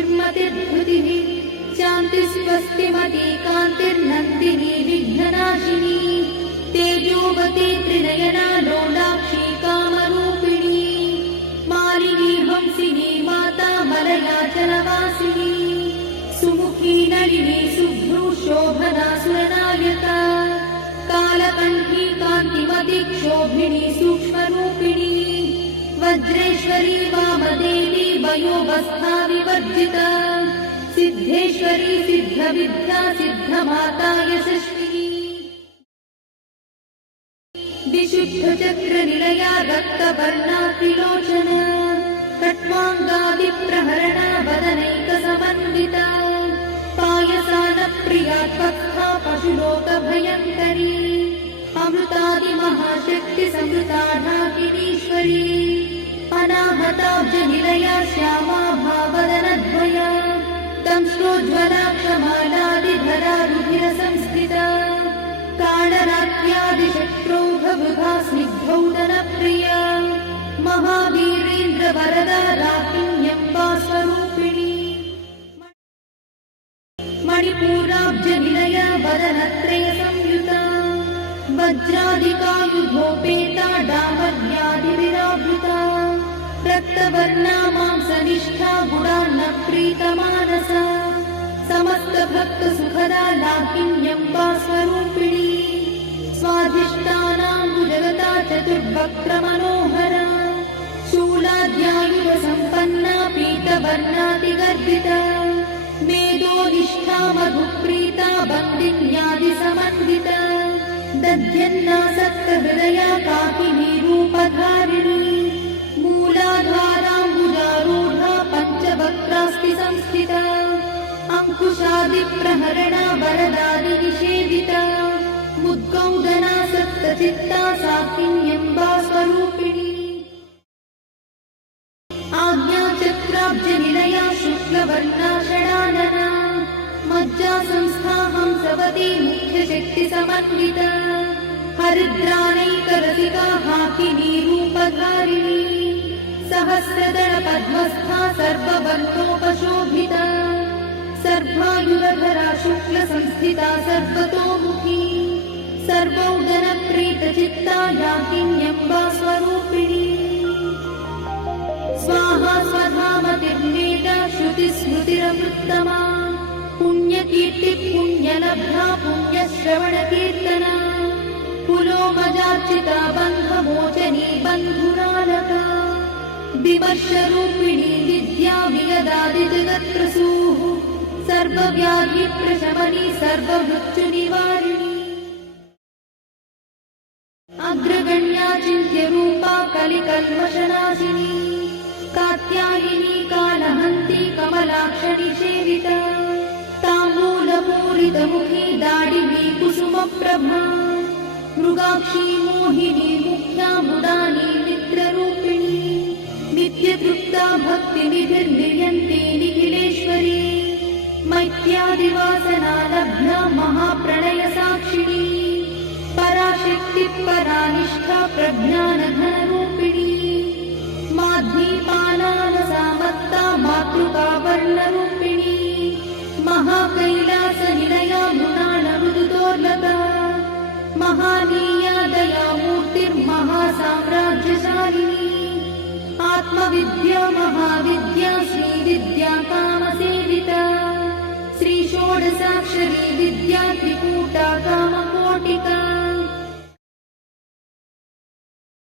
शुचिर्मतिर्धृतिः शान्तिस्वस्तिमती कान्तिर्नन्दिनी विघ्ननाशिनी तेजोवती त्रिनयना लोलाक्षी कामरूपिणी मालिनी हंसिनी माता मलयाचलवासिनी सुमुखी नलिनी शुभ्रू शोभना सुरनायका कालकण्ठी कान्तिमती क्षोभिणी सूक्ष्मरूपिणी वज्रेश्वरी वामदेवी वयोवस्था विवर्जिता सिद्धेश्वरी सिद्धविद्या सिद्धमाता यशस्विनी विशुद्धचक्रनिलया रक्तवर्णा त्रिलोचना खट्वाङ्गादिप्रहरणा वदनैकसमन्विता पायसानप्रिया त्वत्था पशुलोकभयङ्करी अमृतादिमहाशक्तिसमृता ढाकिनीश्वरी अनाहताब्जनिलया श्यामा भावदनद्वया दंश्रोज्ज्वला क्षमालादिधरा रुधिरसंस्थिता कालरात्र्यादिशत्रोभवृथा स्निग्धौदनप्रिया महावीरेन्द्रवरदा राकिन्यम्बा स्वरूपिणी मणिपूराब्जनिलया वदनत्रयसंयुता वज्रादिकायुधोपेता डामर्यादिविरावृता रक्तवर्णा मांसनिष्ठा गुणान्नप्रीतमानसा समस्तभक्तसुखदा लाकिन्यम्बा स्वरूपिणी स्वाधिष्ठानाम्बुजगता चतुर्वक्त्रमनोहरा शूलाद्यायुधसम्पन्ना पीतवर्णादिगर्भिता मेधोनिष्ठा मधुप्रीता बन्दिन्यादिसमन्विता दध्यन्नासक्तहृदया काकिनी रूपधारिणी मूलाधाराम्बुजारूढा पञ्चवक्त्रास्ति संस्थिता अंकुशादिप्रहरणा वरदादिनिषेविता मुद्गौदनासक्तचित्ता साकिन्यम्बा स्वरूपिणी आज्ञाचक्राब्जनिलया शुक्लवर्णा षडानना मज्जासंस्था हंसवती मुख्यशक्तिसमन्विता हरिद्राणैकरसिका हाकिनी रूपधारिणी सहस्रदलपद्मस्था सर्ववर्णोपशोभिता सर्वायुधरा शुक्लसंस्थिता सर्वतोमुखी सर्वौदनप्रीतचित्ता याकिन्यम्बा स्वरूपिणी स्वाहा स्वधामतिर्नेता श्रुतिस्मृतिरमृत्तमा पुण्यकीर्तिपुण्यलब्धा पुण्यश्रवणकीर्तना पुलोमजार्चिता बन्धमोचनी बन्धुरालका विवर्षरूपिणी विद्या वियदादिजगत्प्रसूः सर्वव्याधिप्रशमनी सर्वमृत्युनिवारिणी अग्रगण्या चिन्त्यरूपा कलिकल्मषनाशिनी कात्यायिनी कालहन्ती कमलाक्षनिषेविता ताम्बूलपूरितमुखी दाडिनी कुसुमप्रभा मृगाक्षी मोहिनी मुख्या मुदानी मित्ररूपिणी नित्यतृप्ता भक्तिनिधिर्निर्यन्ती निखिलेश्वरी मैत्यादिवासना लब्धा महाप्रणयसाक्षिणी पराशक्ति परानिष्ठा प्रज्ञानघनरूपिणी माध्वीपालानसामत्ता मातृका वर्णरूपिणी महाकैलासनिलया मृणालमृदुदोर्लता महानीया दयामूर्तिर्महासाम्राज्यशालिनी आत्मविद्या महाविद्या श्रीविद्या कामसेविता श्रीषोडशाक्षरी विद्या त्रिकूटा कामको